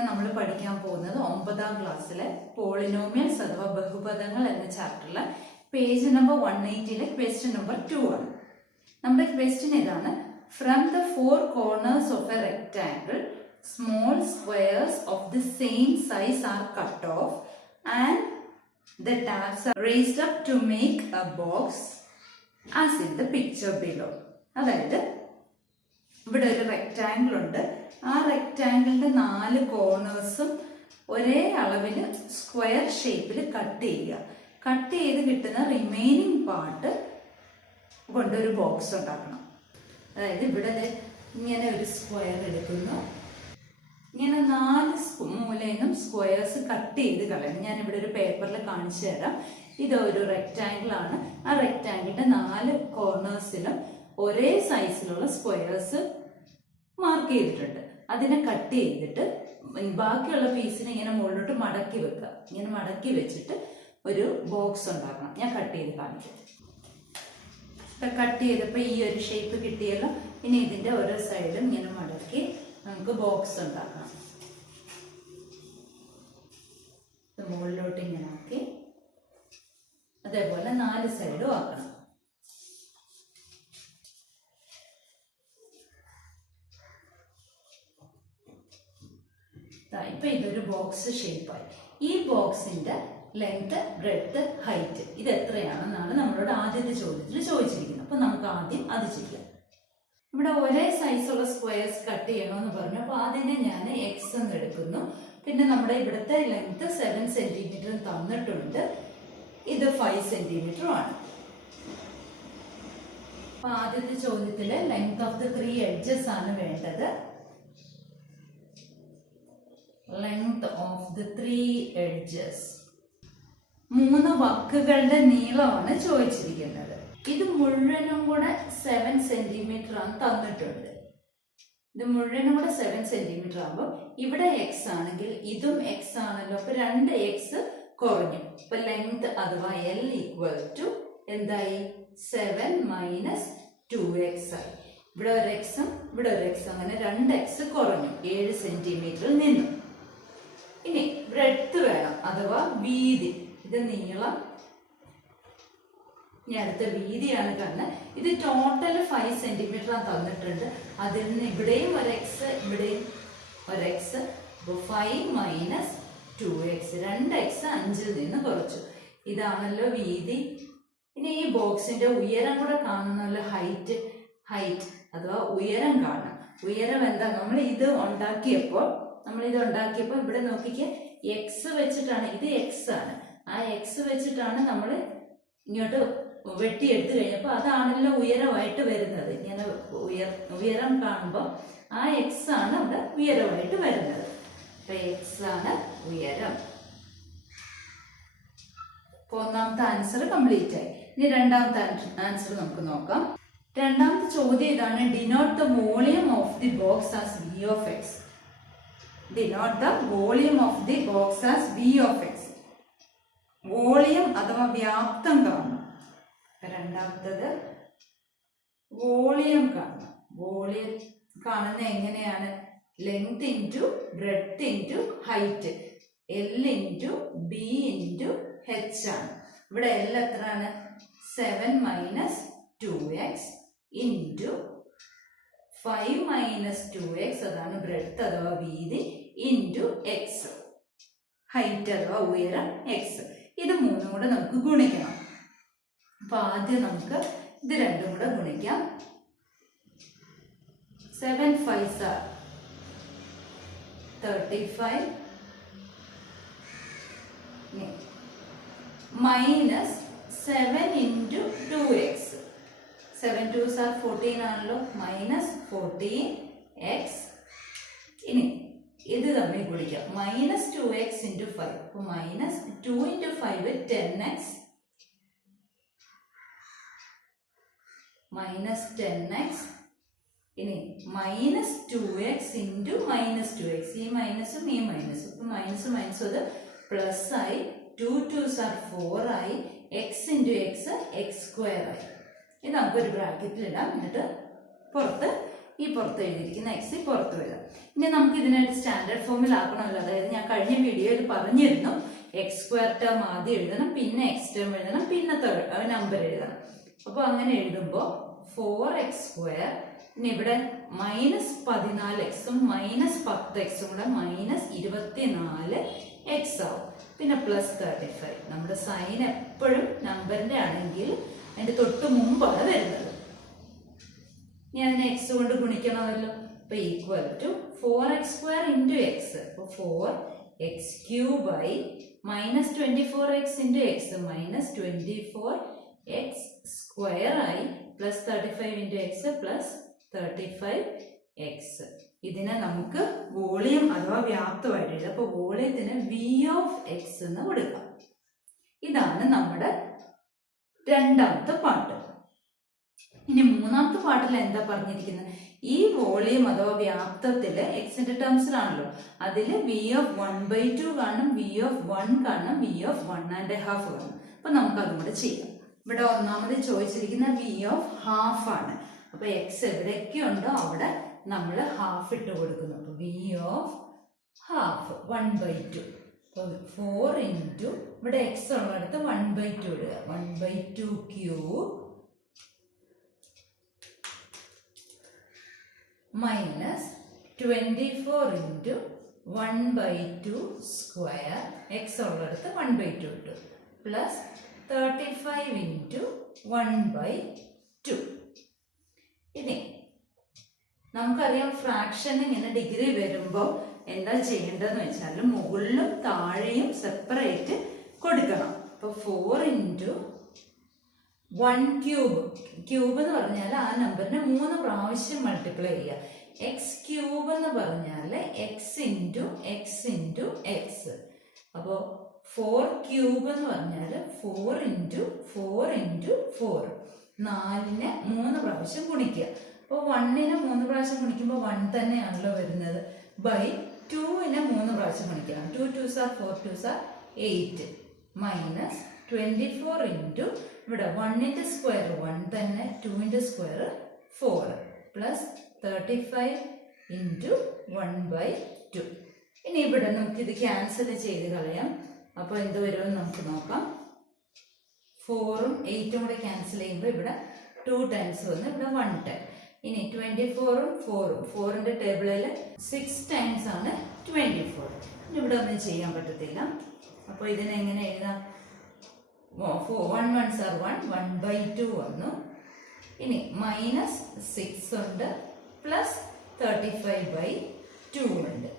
ഇന്ന് നമ്മൾ പഠിക്കാൻ പോകുന്നത് 9ാം ക്ലാസ്സിലെ പോളിനോമിയൽസ് അഥവാ ബഹുപദങ്ങൾ എന്ന ചാപ്റ്ററിലെ പേജ് നമ്പർ 180 ക്വസ്റ്റ്യൻ നമ്പർ 2 ആണ്. നമ്മുടെ ക്വസ്റ്റ്യൻ ഇതാണ്: from the 4 corners of A rectangle small squares of the same size R cut off and the tabs are raised up to make a box as in the picture below. അതായത് ഇവിടെ ഒരു rectangle ഉണ്ട്. ആ റെക്ടാംഗിളിന്റെ 4 കോർണേഴ്സും ഒരേ അളവിൽ square ഷേപ്പിൽ cut ചെയ്യുക. Cut ചെയ്ത് കിട്ടുന്ന റിമൈനിങ് പാർട്ട് കൊണ്ടൊരു ബോക്സ് ഉണ്ടാക്കണം. അതായത് ഇവിടെ ഇങ്ങനെ ഒരു സ്ക്വയർ എടുക്കുന്നു. ഇങ്ങനെ 4 മൂലയിലും സ്ക്വയേഴ്സ് കട്ട് ചെയ്ത് കളയണം. ഞാനിവിടെ ഒരു പേപ്പറിൽ കാണിച്ചു തരാം. ഇതൊരു റെക്ടാംഗിൾ ആണ്. ആ റെക്ടാംഗിളിന്റെ 4 കോർണേഴ്സിലും ഒരേ സൈസിലുള്ള സ്ക്വയേഴ്സ് മാർക്ക് ചെയ്തിട്ടുണ്ട്. അതിനെ കട്ട് ചെയ്തിട്ട് ബാക്കിയുള്ള പീസിനെ ഇങ്ങനെ മുകളിലോട്ട് മടക്കി വെക്കുക. ഇങ്ങനെ മടക്കി വെച്ചിട്ട് ഒരു ബോക്സ് ഉണ്ടാക്കണം. ഞാൻ കട്ട് ചെയ്ത് കാണിക്കാം. കട്ട് ചെയ്തപ്പോൾ ഈ ഒരു ഷേപ്പ് കിട്ടിയല്ലോ. ഇനി ഇതിന്റെ ഓരോ സൈഡും ഇങ്ങനെ മടക്കി നമുക്ക് ബോക്സ് ഉണ്ടാക്കണം. മുകളിലോട്ട് ഇങ്ങനെ ആക്കി അതേപോലെ 4 സൈഡും ആക്കണം. ഇപ്പൊ ഇതൊരു ബോക്സ് ഷേപ്പായി. ഈ ബോക്സിന്റെ ലെങ്ത്, ബ്രെഡ്ത്ത്, ഹൈറ്റ് ഇത് എത്രയാണെന്നാണ് നമ്മളോട് ആദ്യത്തെ ചോദ്യത്തിൽ ചോദിച്ചിരിക്കുന്നത്. അപ്പൊ നമുക്ക് ആദ്യം അത് ചെയ്യാം. ഇവിടെ ഒരേ സൈസുള്ള സ്ക്വയേഴ്സ് കട്ട് ചെയ്യണമെന്ന് പറഞ്ഞു. അപ്പൊ അതിനെ ഞാൻ എക്സ് എന്ന് എടുക്കുന്നു. പിന്നെ നമ്മുടെ ഇവിടുത്തെ ലെങ്ത് 7 സെന്റിമീറ്റർ തന്നിട്ടുണ്ട്. ഇത് 5 സെന്റിമീറ്ററും ആണ്. അപ്പൊ ആദ്യത്തെ ചോദ്യത്തില് ലെങ്ത് ഓഫ് ദി 3 എഡ്ജസ് ആണ് വേണ്ടത്. ലെങ്ത് ഓഫ് ദി 3 എഡ്ജസ്, 3 വക്കുകളുടെ നീളമാണ് ചോദിച്ചിരിക്കുന്നത്. ഇത് മുഴുവനും കൂടെ 7 സെന്റിമീറ്റർ ആണ് തന്നിട്ടുണ്ട്. ഇത് മുഴുവനും കൂടെ 7 സെന്റിമീറ്റർ ആകുമ്പോൾ ഇവിടെ എക്സ് ആണെങ്കിൽ ഇതും എക്സ് ആണല്ലോ. അപ്പൊ 2 എക്സ് കുറഞ്ഞു. അപ്പൊ ലെങ്ത് അഥവാ എൽ ഈക്വൽ ടു എന്തായി? 7 മൈനസ് 2x ആയി. ഇവിടെ ഒരു എക്സും ഇവിടെ ഒരു എക്സും, അങ്ങനെ 2 എക്സ് കുറഞ്ഞു 7 സെന്റിമീറ്ററിൽ നിന്നും. ഇനി ബ്രെഡ്ത്ത് വേണം അഥവാ വീതി. ഇത് നീളം, ഇനി അടുത്ത വീതിയാണ് കാണുന്നത്. ഇത് ടോട്ടൽ 5 സെന്റിമീറ്റർ തന്നിട്ടുണ്ട്. അതിൽ നിന്ന് ഇവിടെയും ഒരു എക്സ് ഇവിടെയും ഒരു എക്സ്. 5 മൈനസ് 2x, 2x 5ൽ നിന്ന് കുറച്ചു. ഇതാണല്ലോ വീതി. ഇനി ഈ ബോക്സിന്റെ ഉയരം കൂടെ കാണുന്നല്ലോ. ഹൈറ്റ് അഥവാ ഉയരം കാണാം. ഉയരം എന്താ? നമ്മൾ ഇത് ഉണ്ടാക്കിയപ്പോൾ ഇവിടെ നോക്കിക്കേ, എക്സ് വെച്ചിട്ടാണ്, ഇത് എക്സ് ആണ്. ആ എക്സ് വെച്ചിട്ടാണ് നമ്മൾ ഇങ്ങോട്ട് വെട്ടിയെടുത്ത് കഴിഞ്ഞപ്പോൾ അതാണല്ലോ ഉയരമായിട്ട് വരുന്നത്. ഇങ്ങനെ ഉയരം കാണുമ്പോൾ ആ എക്സ് ആണ് അവിടെ ഉയരമായിട്ട് വരുന്നത്. അപ്പൊ എക്സ് ആണ് ഉയരം. ഒന്നാമത്തെ ആൻസർ കംപ്ലീറ്റ് ആയി. ഇനി രണ്ടാമത്തെ ആൻസർ നമുക്ക് നോക്കാം. രണ്ടാമത്തെ ചോദ്യം ഇതാണ്: denote the volume of the box as we of X. Denote the volume of the box as we of X. Volume അഥവാ വ്യാപ്തം കാണണം. രണ്ടാമത്തത് വോളിയം കാണണം. വോളിയം കാണുന്നത് എങ്ങനെയാണ്? Length into breadth into height. L into B into H ആണ്. ഇവിടെ L എത്രയാണ്? 7 minus 2x into 5 minus 2x, അതാണ് ബ്രെഡ്ത്ത് അഥവാ വീതി, ഇൻറ്റു എക്സ്, ഹൈറ്റ് അഥവാ ഉയരം എക്സ്. ഇത് 3 കൂടെ നമുക്ക് ഗുണിക്കണം. അപ്പൊ ആദ്യം നമുക്ക് ഇത് 2 കൂടെ ഗുണിക്കാം. 7 5s are 35 minus 7 into 2x. 7 2s are 14 ആണല്ലോ. Minus 14x. ഇനി ഇത് തമ്മിൽ ഗുണിക്കാം. Minus 2x into 5. അപ്പൊ minus 2 into 5 10x minus 10x. ഇനി minus 2x into minus 2x. ഈ മൈനസും ഈ മൈനസും, ഇപ്പൊ മൈനസ് മൈനസും അത് പ്ലസ് ആയി. 2 2s are 4 ആയി. X into X X square ആയി. ഇത് നമുക്കൊരു ബ്രാക്കറ്റിൽ ഇടാം. എന്നിട്ട് പുറത്ത് ഈ പുറത്ത് എഴുതിയിരിക്കുന്ന എക്സ് പുറത്ത് എഴുതാം. ഇനി നമുക്ക് ഇതിനായിട്ട് സ്റ്റാൻഡേർഡ് ഫോമിൽ ആക്കണമല്ലോ. അതായത് ഞാൻ കഴിഞ്ഞ വീഡിയോയിൽ പറഞ്ഞിരുന്നു എക്സ് സ്ക്വയർ ടേം ആദ്യം എഴുതണം, പിന്നെ എക്സ് ടേം എഴുതണം, പിന്നെ നമ്പർ എഴുതണം. അപ്പോൾ അങ്ങനെ എഴുതുമ്പോൾ 4x², ഇനി ഇവിടെ -14x -10x കൂടെ -24x ആവും. പിന്നെ +35. നമ്മുടെ സൈൻ എപ്പോഴും നമ്പറിന്റെ ആണെങ്കിൽ അതിന്റെ തൊട്ട് മുമ്പാണ് വരുന്നത്. ഇനി അതിനെ എക്സ് കൊണ്ട് ഗുണിക്കണമല്ലോ. അപ്പൊ ഈക്വൽ ടു 4x² × x. അപ്പൊ 4x³ -24x × x -24x² ആയി +35 × x +35x. ഇതിനെ നമുക്ക് വോളിയം അഥവാ വ്യാപ്തമായിട്ട് എഴുതാം. അപ്പൊ വോളിയത്തിന് v ഓഫ് x എന്ന് കൊടുക്കാം. ഇതാണ് നമ്മുടെ രണ്ടാമത്തെ പാർട്ട്. ഇനി മൂന്നാമത്തെ പാർട്ടിൽ എന്താ പറഞ്ഞിരിക്കുന്നത്? ഈ വോളിയം അഥവാ വ്യാപ്തത്തില് എക്സിന്റെ ടേംസിലാണല്ലോ, അതില് v ഓഫ് 1/2 കാണും, v ഓഫ് 1 കാണും, v ഓഫ് 1.5 കാണും. അപ്പൊ നമുക്ക് അതും കൂടെ ചെയ്യാം. ഇവിടെ ഒന്നാമത് ചോദിച്ചിരിക്കുന്ന v ഓഫ് ഹാഫ് ആണ്. അപ്പൊ എക്സ് എവിടെയൊക്കെ ഉണ്ടോ അവിടെ നമ്മൾ ഹാഫ് ഇട്ട് കൊടുക്കുന്നു. അപ്പൊ v ഓഫ് ഹാഫ് 1/2. 4 × ഇവിടെ എക്സ് ഉള്ളിടത്ത് 1/2 ഇടുക. 1/2³ -24 × 1/2², എക്സ് ഉള്ളിടത്ത് 1/2 ഇട്ടു, +35 × 1/2. ഇനി നമുക്കറിയാം ഫ്രാക്ഷൻ ഇങ്ങനെ ഡിഗ്രി വരുമ്പോൾ എന്താ ചെയ്യേണ്ടതെന്ന് വെച്ചാൽ മുകളിലും താഴെയും സെപ്പറേറ്റ് കൊടുക്കണം. അപ്പൊ 4 × 1³ ക്യൂബ് എന്ന് പറഞ്ഞാൽ ആ നമ്പറിനെ 3 പ്രാവശ്യം മൾട്ടിപ്ലൈ ചെയ്യുക. x³ എന്ന് പറഞ്ഞാൽ x × x × x. അപ്പോ 4³ എന്ന് പറഞ്ഞാൽ 4 × 4 × 4. 4നെ 3 പ്രാവശ്യം ഗുണിക്കുക. അപ്പോൾ 1നെ 3 പ്രാവശ്യം ഗുണിക്കുമ്പോൾ 1 തന്നെയാണല്ലോ വരുന്നത്. ബൈ 2നെ 3 പ്രാവശ്യം ഗുണിക്കണം. 2 2s are 4 2s are 8 -24 × ഇവിടെ 1ന്റെ സ്ക്വയർ 1 തന്നെ, 2ന്റെ സ്ക്വയർ 4 +35 × 1/2. ഇനി ഇവിടെ നമുക്ക് ഇത് ക്യാൻസൽ ചെയ്ത് കളയാം. അപ്പൊ എന്ത് വരുമെന്ന് നമുക്ക് നോക്കാം. 4ഉം 8ഉം കൂടെ ക്യാൻസൽ ചെയ്യുമ്പോൾ ഇവിടെ 2 ടൈംസ് വന്ന് ഇവിടെ 1 ടൈം. ഇനി 24ഉം 4ഉം 4ന്റെ ടേബിളിൽ 6 ടൈംസ് ആണ് 24. ഇവിടെ ഒന്നും ചെയ്യാൻ പറ്റത്തില്ല. അപ്പോൾ ഇതിനെ എങ്ങനെ എഴുതാം? 1 1s are 1, 1/2 വന്നു. ഇനി -6 ഉണ്ട്, +35/2 ഉണ്ട്.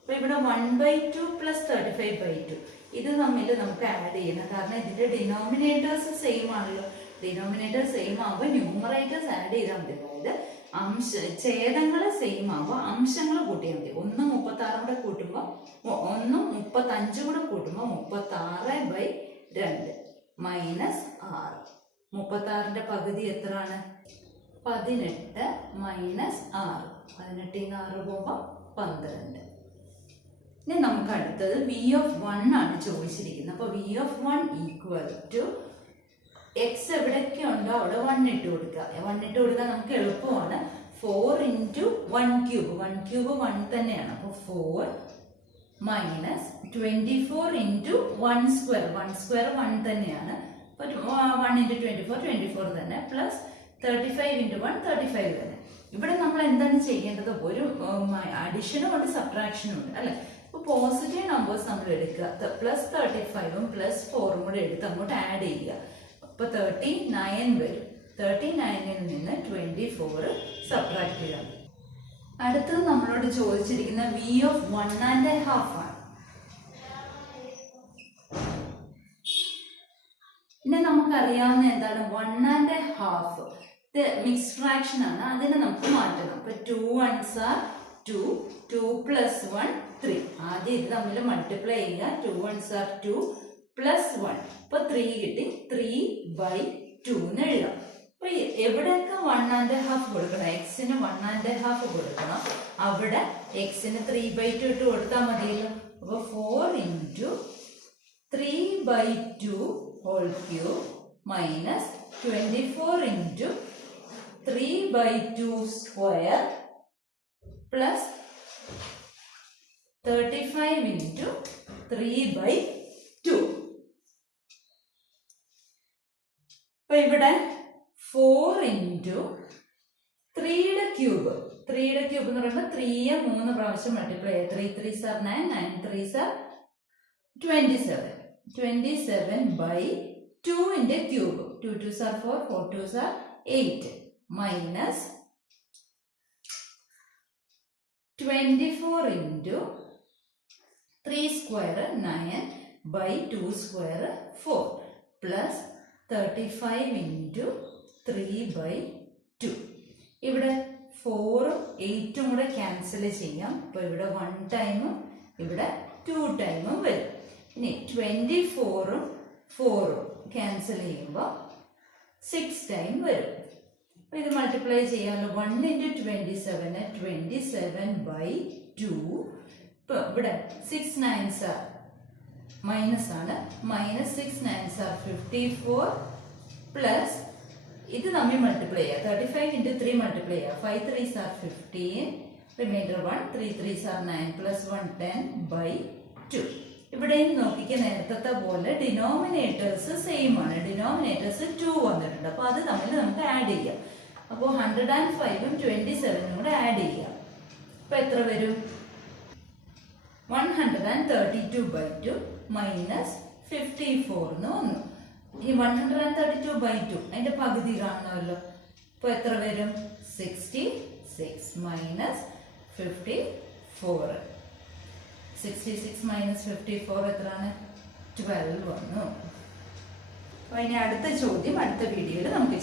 അപ്പൊ ഇവിടെ 1/2 +35/2 ഇത് തമ്മിൽ നമുക്ക് ആഡ് ചെയ്യണം. കാരണം ഇതിന്റെ ഡിനോമിനേറ്റേഴ്സ് സെയിം ആണല്ലോ. ഡിനോമിനേറ്റർ സെയിം ആകുമ്പോൾ ന്യൂമറേറ്റേഴ്സ് ആഡ് ചെയ്താൽ മതി. അതായത് ഛേദങ്ങൾ സെയിം ആകുമ്പോൾ അംശങ്ങൾ കൂട്ടിയാൽ മതി. 1 36 കൂടെ കൂട്ടുമ്പോൾ 1 35 കൂടെ കൂട്ടുമ്പോൾ 36/2 -6. 36ന്റെ പകുതി എത്രയാണ്? 18 -6. 18 ന് 6 പോകുമ്പോൾ 12. ഇനി നമുക്ക് അടുത്തത് v ഓഫ് 1 ആണ് ചോദിച്ചിരിക്കുന്നത്. അപ്പൊ v of 1 equal to x എവിടെയൊക്കെ ഉണ്ടോ അവിടെ 1 ഇട്ട് കൊടുക്കുക. 1 ഇട്ട് കൊടുക്കാൻ നമുക്ക് എളുപ്പമാണ്. 4 × 1³ 1³ 1 തന്നെയാണ്. അപ്പൊ 4 -24 × 1² 1² 1 തന്നെയാണ്. 1 × 24 24 തന്നെ, +35 × 1 35 തന്നെ. ഇവിടെ നമ്മൾ എന്താണ് ചെയ്യേണ്ടത്? ഒരു അഡിഷനും ഉണ്ട് സബ്ട്രാക്ഷനും ഉണ്ട് അല്ലെ. അപ്പൊ പോസിറ്റീവ് നമ്പേഴ്സ് നമ്മൾ എടുക്കുക. +35ഉം +4ഉം കൂടെ എടുത്ത് അങ്ങോട്ട് ആഡ് ചെയ്യുക. അപ്പൊ 39 വരും. 39ൽ നിന്ന് 24 സബ്ട്രാക്ട് ചെയ്യാം. അടുത്തത് നമ്മളോട് ചോദിച്ചിരിക്കുന്ന v ഓഫ് 1.5 ആണ്. ഇനി നമുക്കറിയാവുന്ന എന്താണ്? 1.5 ഇത് മിക്സ്ഡ് ഫ്രാക്ഷൻ ആണ്. അതിനെ നമുക്ക് മാറ്റണം. അപ്പൊ 2 1s are 2, 2 + 1 3. ആദ്യം ഇത് തമ്മിൽ മൾട്ടിപ്ലൈ ചെയ്യുക. 2 1s are 2 + 1. അപ്പൊ 3 കിട്ടി. 3/2 എന്ന് എഴുതാം. അപ്പൊ എവിടെയൊക്കെ 1.5 കൊടുക്കണം? എക്സിന് 1.5 കൊടുക്കണം. അവിടെ എക്സിന് 3/2 ഇട്ട് കൊടുത്താൽ മതിയല്ലോ. അപ്പൊ 4 × 3/2 whole cube -24 × 3/2 square plus 35 into 3/2. അപ്പൊ ഇവിടെ 4 into 3യുടെ ക്യൂബ്. 3യുടെ ക്യൂബ് എന്ന് പറയുമ്പോൾ 3യെ 3 പ്രാവശ്യം മൾട്ടിപ്ലൈ ചെയ്യുക. 3 3s are 9, 9 3s are 27. 27/2 ന്റെ cube. 2 2s are 4, 4 2s are 8 minus 24 into 3 square 9/2 square 4 plus 35 into 3/2. ഇവിടെ 4ഉം 8ഉം കൂടെ ക്യാൻസൽ ചെയ്യാം. അപ്പൊ ഇവിടെ 1 ടൈമും ഇവിടെ 2 ടൈമും വരും. ഇനി 24ഉം 4ഉം ക്യാൻസൽ ചെയ്യുമ്പോൾ 6 ടൈം വരും. അപ്പൊ ഇത് മൾട്ടിപ്ലൈ ചെയ്യാമല്ലോ. 1 into 27 27/2. ഇപ്പൊ ഇവിടെ 6 9s are മൈനസ് ആണ്. മൈനസ് 6 9s are 54 പ്ലസ് ഇത് നമ്മൾ മൾട്ടിപ്ലൈ ചെയ്യുക. 35 into 3 മൾട്ടിപ്ലൈ ചെയ്യുക. 5 3s are 15, reminder 1, 3 3s are 9 plus 1 10/2. ഇവിടെ നോക്കിക്കുക, നേരത്തെ പോലെ ഡിനോമിനേറ്റേഴ്സ് സെയിം ആണ്. ഡിനോമിനേറ്റേഴ്സ് 2 വന്നിട്ടുണ്ട്. അപ്പൊ അത് തമ്മിൽ നമുക്ക് ആഡ് ചെയ്യാം. അപ്പോൾ 105ഉം 27ഉം കൂടെ ആഡ് ചെയ്യാം. അപ്പൊ എത്ര വരും? 132/2 മൈനസ് 54 എന്ന് വന്നു. ഈ 132/2 അതിന്റെ പകുതി കാണണമല്ലോ. ഇപ്പൊ എത്ര വരും? 66 മൈനസ് 54. 66 മൈനസ് 54 എത്രയാണ്? 12 വന്നു. അപ്പൊ ഇനി അടുത്ത ചോദ്യം അടുത്ത വീഡിയോയിൽ നമുക്ക്